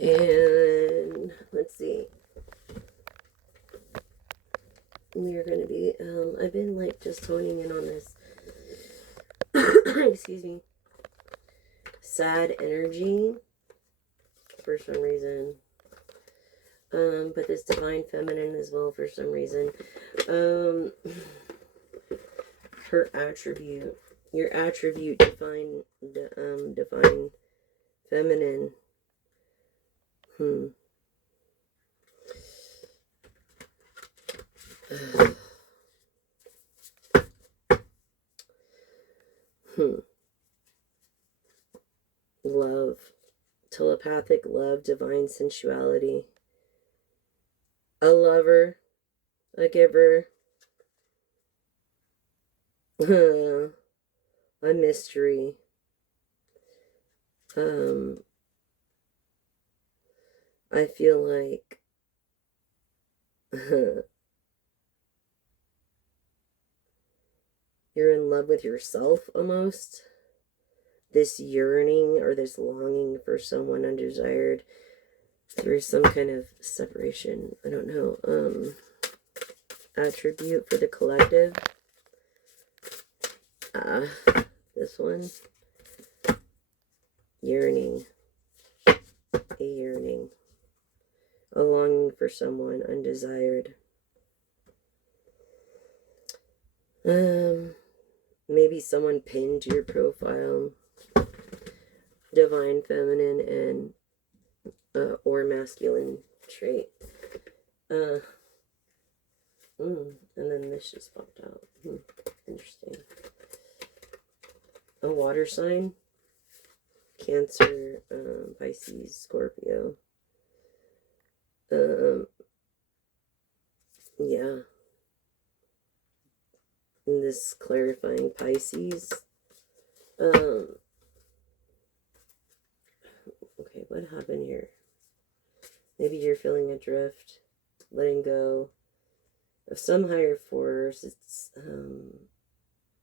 And let's see. We are going to be, I've been like just honing in on this, excuse me, sad energy for some reason. But this divine feminine as well for some reason. Her attribute, your attribute, divine feminine. Love, telepathic love, divine sensuality. A lover, a giver, a mystery. I feel like you're in love with yourself almost. This yearning or this longing for someone undesired through some kind of separation. I don't know. Attribute for the collective. This one. Yearning. A yearning. A longing for someone undesired. Maybe someone pinned to your profile. Divine feminine and or masculine trait. And then this just popped out. Interesting. A water sign. Cancer, Pisces, Scorpio. Yeah. And this clarifying Pisces. Okay, what happened here? Maybe you're feeling adrift, letting go of some higher force. It's,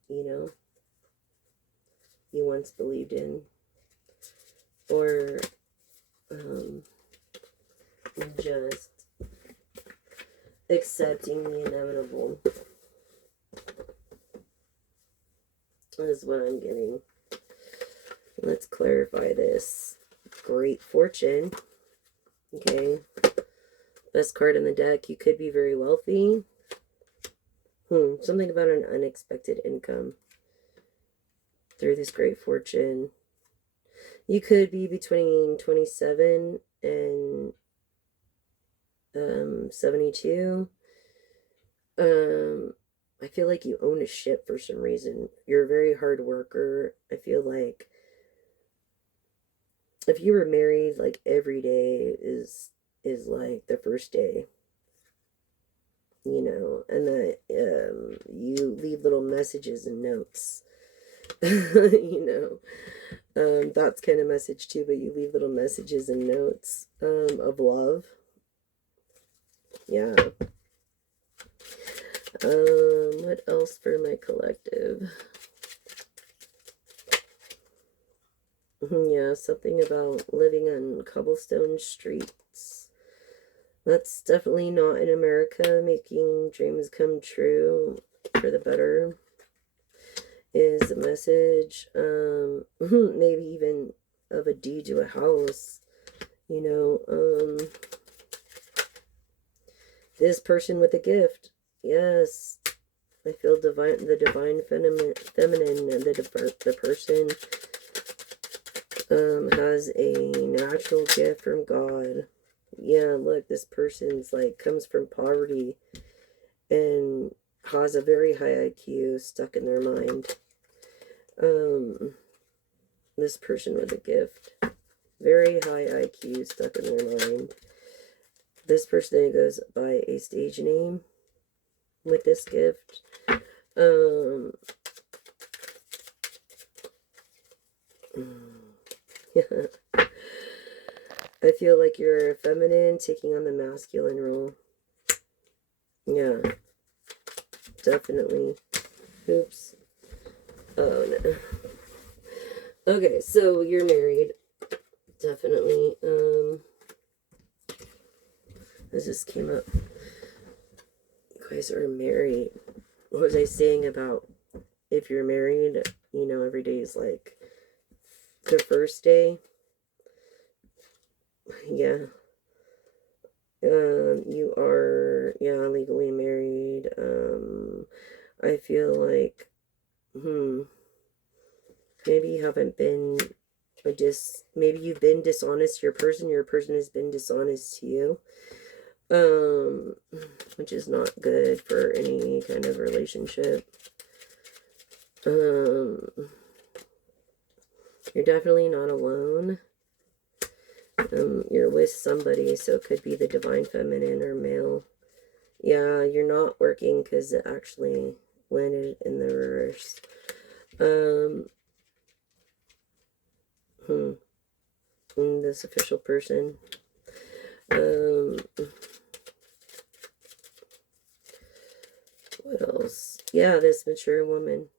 you once believed in. Or, just accepting the inevitable is what I'm getting. Let's clarify this. Great fortune. Okay. Best card in the deck. You could be very wealthy. Something about an unexpected income through this great fortune. You could be between 27 and 72. I feel like you own a ship for some reason. You're a very hard worker. I feel like if you were married, like every day is like the first day. And that you leave little messages and notes. That's kind of message too, but you leave little messages and notes of love. Yeah. What else for my collective? Yeah, something about living on cobblestone streets. That's definitely not in America. Making dreams come true for the better is a message. Maybe even of a deed to a house. This person with a gift. Yes. I feel the divine feminine, and the person has a natural gift from God. Yeah, look, this person's like comes from poverty and has a very high IQ stuck in their mind. This person with a gift, very high IQ stuck in their mind. This person goes by a stage name with this gift. I feel like you're feminine taking on the masculine role. Yeah. Definitely. Oops. Oh, no. Okay, so you're married. Definitely. This just came up. You guys are married. What was I saying about if you're married, you know, every day is like the first day? Yeah. You are, yeah, legally married. I feel like, maybe you haven't been maybe you've been dishonest to your person has been dishonest to you. Which is not good for any kind of relationship. You're definitely not alone. You're with somebody, so it could be the divine feminine or male. Yeah, you're not working because it actually landed in the reverse. This official person. What else? Yeah, this mature woman.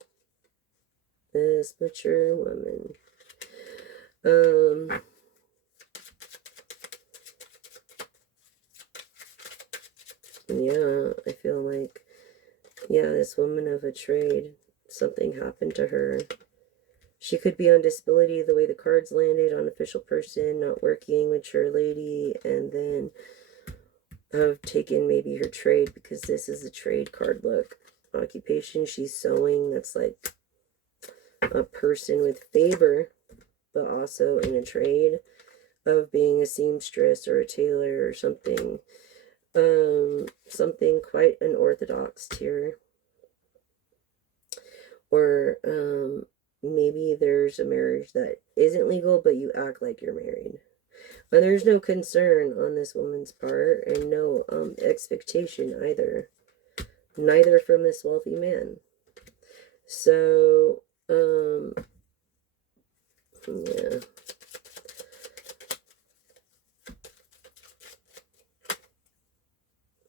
Yeah, I feel like, yeah, this woman of a trade, something happened to her. She could be on disability the way the cards landed, on official person, not working, mature lady, and then have taken maybe her trade, because this is a trade card. Look, occupation, she's sewing. That's like a person with favor, but also in a trade of being a seamstress or a tailor or something. Something quite unorthodox here. Or maybe there's a marriage that isn't legal, but you act like you're married. And there's no concern on this woman's part, and no expectation either. Neither from this wealthy man. So, yeah.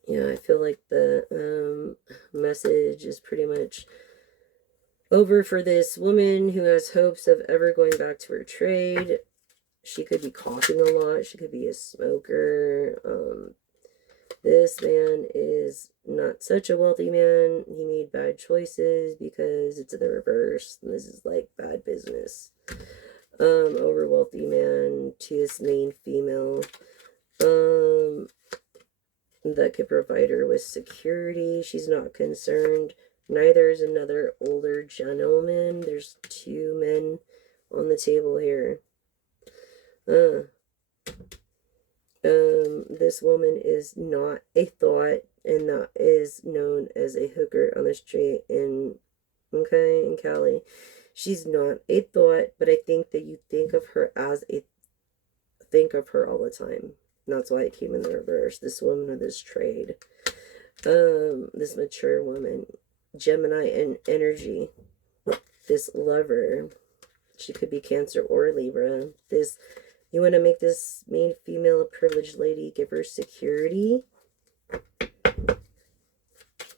Yeah, I feel like the message is pretty much over for this woman who has hopes of ever going back to her trade. She could be coughing a lot. She could be a smoker. This man is not such a wealthy man. He made bad choices because it's in the reverse. And this is like bad business. Over wealthy man to this main female. That could provide her with security. She's not concerned. Neither is another older gentleman. There's two men on the table here. This woman is not a thought, and that is known as a hooker on the street in Cali. She's not a thought, but I think that you think of her all the time. And that's why it came in the reverse. This woman of this trade. This mature woman. Gemini and energy. This lover. She could be Cancer or Libra. You want to make this main female a privileged lady. Give her security.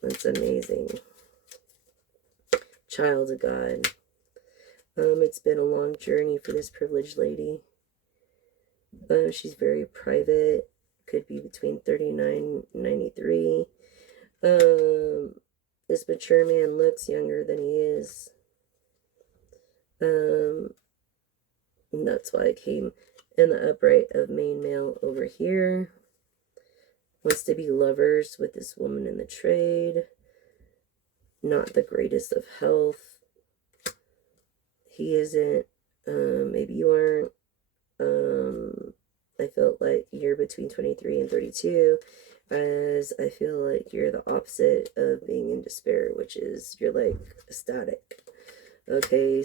That's amazing. Child of God. It's been a long journey for this privileged lady. She's very private. Could be between 39 and 93. This mature man looks younger than he is. And that's why it came in the upright of main male over here. Wants to be lovers with this woman in the trade. Not the greatest of health. He isn't. Maybe you aren't. I felt like you're between 23 and 32, as I feel like you're the opposite of being in despair, which is you're like ecstatic. Okay,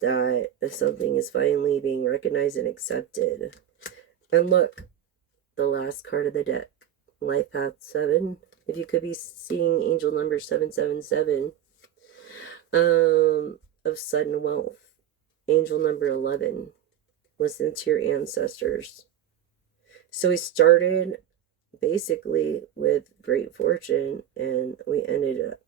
that something is finally being recognized and accepted. And look, the last card of the deck, Life Path 7. If you could be seeing angel number 777, of sudden wealth. Angel number 11. Listen to your ancestors. So we started basically with great fortune, and we ended up